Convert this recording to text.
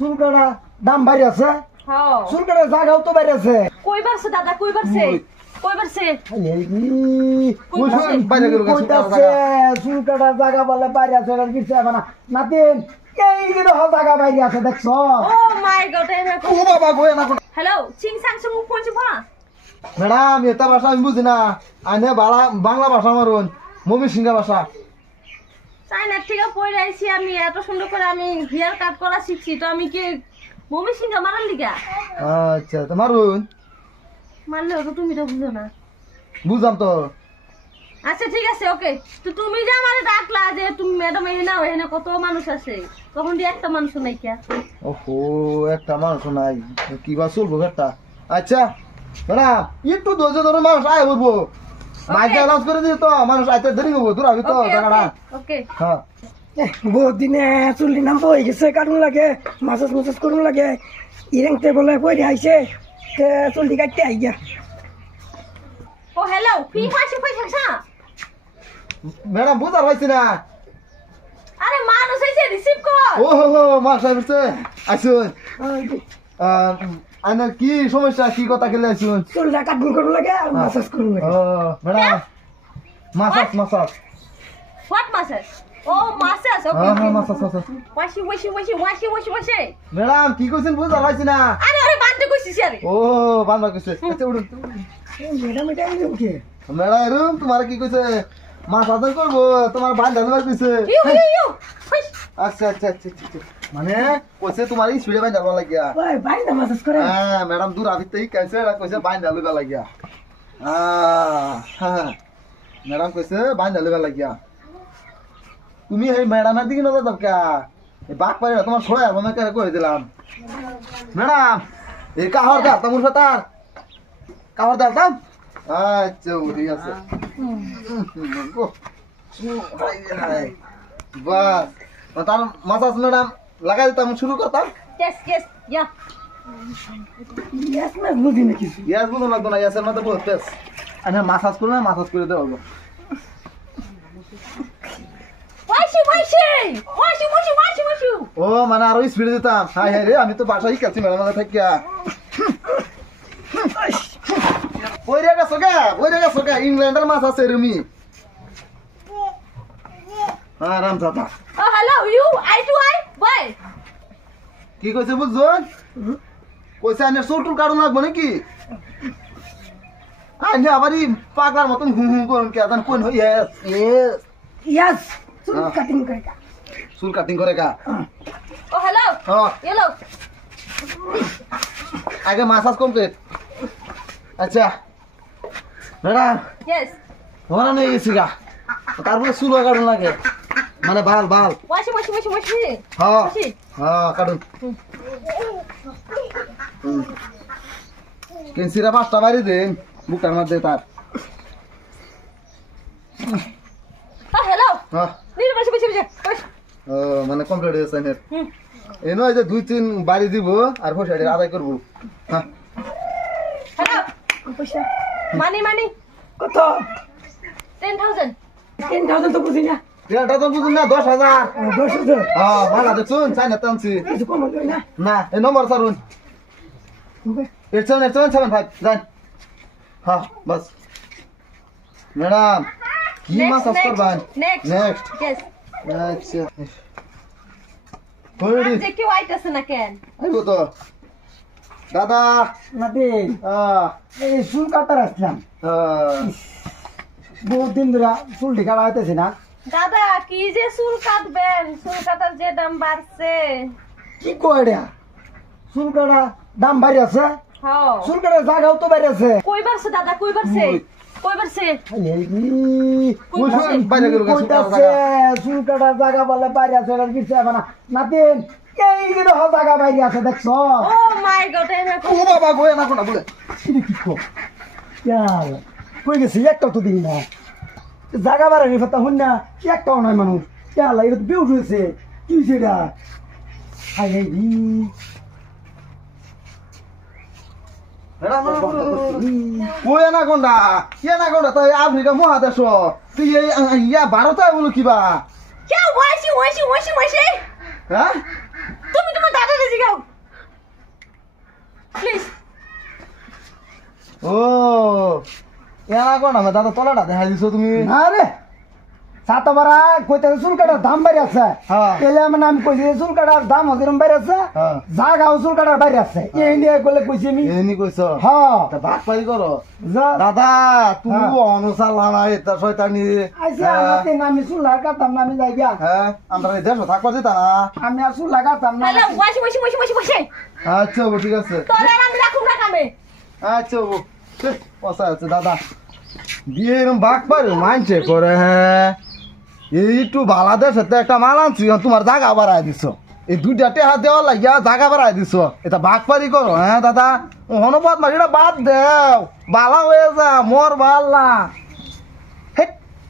চুল কাটা দাম বাইরে আছে হ্যাঁ চুল কাটা জায়গাও তো বাইরে আছে কই বারছে দাদা কই বারছে চুল কাটা জায়গা বলে বাইরে আছে কিছু হবে না নাতিন এই কিন্তু জায়গা বাইরে আছে দেখছো ও মাই গড ও বাবা গো না হ্যালো চিং সাং সুং ফোন চুপা ম্যাডাম এটা ভাষা আমি বুঝি না আইনে বাংলা ভাষা মারুন মমি সিংহা ভাষা চাইনা থেকে পড়ে আইছি আমি এত সুন্দর করে আমি হেয়ার কাট করা শিখছি তো আমি কি মমি সিংহা মারার লিগা আচ্ছা তো মারুন মারলে তো তুমি তো বুঝো না বুঝলাম তো আচ্ছা ঠিক আছে ওকে তো তুমি যে আমারে ডাকলা যে তুমি ম্যাডাম এই নাও এখানে কত মানুষ আছে তখন দিয়ে একটা মানুষ নাই কে ওহো একটা মানুষ নাই কি বা চলবো একটা আচ্ছা ম্যাডাম একটু ধৈর্য ধরে মানুষ আয় বলবো মাইকে অ্যানাউন্স করে দিয়ে তো মানুষ আইতে দেরি হবো দূর আবি তো জায়গাটা ওকে হ্যাঁ বহুত দিনে চুল্লি নাম হয়ে গেছে কাটুন লাগে মাসাজ মাসাজ করুন লাগে ইরেংতে বলে পড়ে আইছে চুল্লি কাটতে আই গিয়া ও হ্যালো ফি ফাঁসি ম্যাডাম বুঝতে পারছি না আরে মানুষ এসে রিসিভ কর ও হো হো মানুষ আইছে আসুন আইনা কি সমস্যা কি কথা খেলে আসুন চুলটা কাটুন করুন লাগে আর মাসাজ করুন লাগে ও ম্যাডাম মাসাজ হোয়াট মাসাজ ও মাসাজ ওকে হ্যাঁ হ্যাঁ মাসাজ ওয়াশি ম্যাডাম কি কইছেন বুঝতে পারছি না আরে বান্দে কইছিস আরে ও বান্দা কইছে আচ্ছা উঠুন ম্যাডাম এটা উঠে ম্যাডাম রুম তোমার কি কইছে মাসাজ করবো তোমার বান্দা তোমার কইছে ইউ আচ্ছা আচ্ছা আচ্ছা আচ্ছা মানে কইছে তোমার এই স্পিডে বাইন্দা লওয়া লাগিয়া ওই ভাই না মাসাজ করে হ্যাঁ ম্যাডাম দূর আবিতেই কইছে এটা কইছে বাইন্দা লওয়া লাগিয়া হ্যাঁ ম্যাডাম কইছে বাইন্দা লওয়া লাগিয়া তুমি এই ম্যাডামের দিকে নজর দাও কা এই বাক পারে না তোমার ছড়ায় আমি কে কই দিলাম ম্যাডাম এই কাহর দা তোমার ফাতার কাহর দা দাম আচ্ছা ঠিক আছে বাস তার মাসাজ ম্যাডাম লাগাই দিতাম শুরু করতাম কেস ইয়া ইয়াস না বুঝি না কিছু ইয়াস বলো লাগতো না ইয়াসের মধ্যে বহুত পেস আমি মাসাজ করলে মাসাজ করে দেবো ওয়াশি ও মানে আরো স্পিডে দিতাম হাই হাই রে আমি তো বাসায় কাছি ম্যাডাম থাকিয়া বইরে গেছো গে ইংল্যান্ডের মাছ আছে রুমি হ্যাঁ রাম দাদা ও হ্যালো ইউ আই টু আই বাই কি কইছে বুঝছুন কইছে আনে চুল কাটুন লাগবো নাকি আনে আবারই পাগলার মতন হুম হুম করুন কে জান কোন হই ইয়াস চুল কাটিং করে চুল কাটিং করে কা ও হ্যালো হ্যাঁ ইয়েলো আগে মাসাজ কমপ্লিট আচ্ছা ম্যাডাম ইয়েস ওরা নিয়ে গেছি গা তারপরে চুল কাটুন লাগে মানে বাল ওয়াশি হ্যাঁ হ্যাঁ কাটুন কেন্সিরা 5টা বাইরে দেন বুকটার মধ্যে তার ও হ্যালো হ্যাঁ নির বসে ও মানে কমপ্লিট হয়েছে এনের এই নয় যে 2-3 বাড়ি দিব আর পয়সা আদায় করবো হ্যাঁ হ্যালো পয়সা মানি কত 10,000 10,000 তো বুঝি না এটা তো বুঝুন না 10,000 10,000 হ্যাঁ ভালো দেখুন চাই না টানছি কিছু কম হবে না না এই নম্বর সারুন 8775 যান হ্যাঁ বাস ম্যাডাম কি মাসাজ করবেন নেক্সট ইয়েস আচ্ছা আর হইরি যে কি হোয়াইট আছে না কেন আইবো তো দাদা নাতি এই চুল কাটার আসলাম বহুত দিন ধরে চুল ঢেকা হইতেছে না দাদা কি যে চুল কাটবেন চুল কাটার যে দাম বাড়ছে কি কয় রে চুল কাটা দাম বাইরে আছে হ্যাঁ চুল কাটার জায়গাও তো বাইরে আছে কই বারছে দাদা কই বারছে বাইরে গেল চুল কাটার জায়গা বলে বাইরে আছে কিছু হবে না নাতিন এই কিন্তু জায়গা বাইরে আছে দেখছো ও মাই গড ও বাবা গো না কোনা বলে কি কো কই গেছি একটাও তো দিই না জায়গা বাড়ানি ফাতা হন না একটাও নয় মানুষ কেলা এটা তো বেউট হয়েছে কি হয়েছে এটা হাই হাই ওই এনাকোন্ডা তাই আফ্রিকা মহাদেশ তুই ইয়া ভারতে বলো কিবা কে ওয়াশি হ্যাঁ তুমি তোমার দাদারে জিগাও এনা কোন না দাদা তলাটা দেখাই দিছো তুমি না রে ছাতা মারা কইতে চুল কাটার দাম বাইরে আছে হ্যাঁ। এলে মানে আমি কইছি চুল কাটার দাম হজিরম বাইরে আছে হ্যাঁ। জাগাও চুল কাটার বাইরে আছে এই নিয়ে কইলে কইছি আমি এনি কইছো হ্যাঁ তা বাক পাই করো যা দাদা তুমি হ্যাঁ। অনুসাল্লা না এটা শয়তানি আইসা আমাতে আমি চুল কাটাম না আমি যাই গিয়া হ্যাঁ আমরা দেশো থাকবা দিতা না আমি আর চুল কাটাম না হ্যালো বসে বসে বসে বসে বসে আচ্ছা বাবু ঠিক আছে তোর আর আমি রাখুম না কামে আচ্ছা বাবু পয়সা আছে দাদা দিয়ে এরকম বাক পারে মানছে করে হ্যাঁ এইটু বাংলাদেশ একটা মাল আনছি তোমার জাগা বাড়াই দিছ এই দুইটা টেহা দেওয়ার লাগিয়া জাগা বাড়াই দিছ এটা বাক পারি করো হ্যাঁ দাদা হনবাদ মারিটা বাদ দেও বালা হয়ে যা মোর ভাল না